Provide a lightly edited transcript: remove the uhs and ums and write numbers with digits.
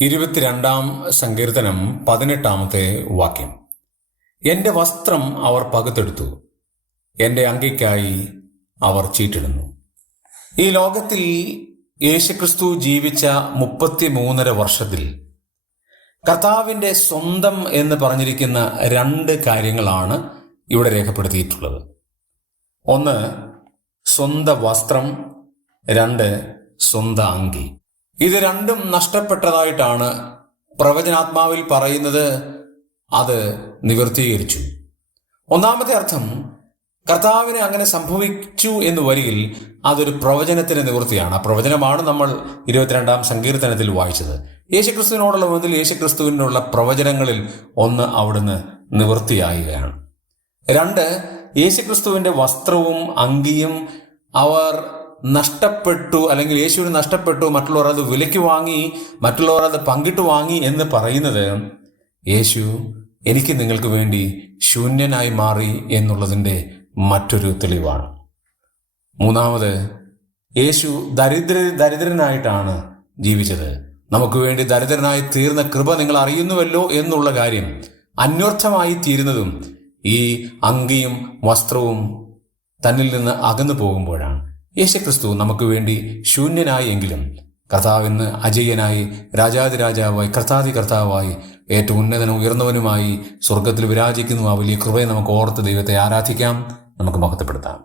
22 സങ്കീർത്തനം 18 വാക്യം. എന്റെ വസ്ത്രം അവർ പകുത്തെടുത്തു, എന്റെ അങ്കിക്കായി അവർ ചീട്ടിടുന്നു. ഈ ലോകത്തിൽ യേശുക്രിസ്തു ജീവിച്ച 33.5 വർഷത്തിൽ കർത്താവിൻ്റെ സ്വന്തം എന്ന് പറഞ്ഞിരിക്കുന്ന 2 കാര്യങ്ങളാണ് ഇവിടെ രേഖപ്പെടുത്തിയിട്ടുള്ളത്. ഒന്ന്, സ്വന്തം വസ്ത്രം. 2, സ്വന്തം അങ്കി. ഇത് രണ്ടും നഷ്ടപ്പെട്ടതായിട്ടാണ് പ്രവചനാത്മാവിൽ പറയുന്നത്. അത് നിവർത്തീകരിച്ചു. ഒന്നാമത്തെ അർത്ഥം, കർത്താവിന് അങ്ങനെ സംഭവിച്ചു എന്ന് വരികിൽ അതൊരു പ്രവചനത്തിന്റെ നിവൃത്തിയാണ്. ആ പ്രവചനമാണ് നമ്മൾ 22 സങ്കീർത്തനത്തിൽ വായിച്ചത്. യേശുക്രിസ്തുവിനോടുള്ള ബന്ധത്തിൽ യേശുക്രിസ്തുവിനുള്ള പ്രവചനങ്ങളിൽ ഒന്ന് അവിടുന്ന് നിവൃത്തിയാകുകയാണ്. 2, യേശുക്രിസ്തുവിന്റെ വസ്ത്രവും അങ്കിയും അവർ നഷ്ടപ്പെട്ടു, അല്ലെങ്കിൽ യേശുവിന് നഷ്ടപ്പെട്ടു, മറ്റുള്ളവർ അത് വിലയ്ക്ക് വാങ്ങി, മറ്റുള്ളവർ അത് പങ്കിട്ട് വാങ്ങി എന്ന് പറയുന്നത് യേശു എനിക്ക് നിങ്ങൾക്ക് വേണ്ടി ശൂന്യനായി മാറി എന്നുള്ളതിൻ്റെ മറ്റൊരു തെളിവാണ്. മൂന്നാമത്, യേശു ദരിദ്രനായിട്ടാണ് ജീവിച്ചത്. നമുക്ക് വേണ്ടി ദരിദ്രനായി തീർന്ന കൃപ നിങ്ങൾ അറിയുന്നുവല്ലോ എന്നുള്ള കാര്യം അന്വർത്ഥമായി തീരുന്നതും ഈ അങ്കിയും വസ്ത്രവും തന്നിൽ നിന്ന് അകന്നു പോകുമ്പോഴാണ്. യേശുക്രിസ്തു നമുക്ക് വേണ്ടി ശൂന്യനായി എങ്കിലും കർത്താവിന് അജയ്യനായി, രാജാതിരാജാവായി, കർത്താവായി, ഏറ്റവും ഉന്നതനും ഉയർന്നവനുമായി സ്വർഗത്തിൽ വിരാജിക്കുന്നു. ആ വലിയ കൃപയെ നമുക്ക് ഓർത്ത് ദൈവത്തെ ആരാധിക്കാം, നമുക്ക് മഹത്വപ്പെടുത്താം.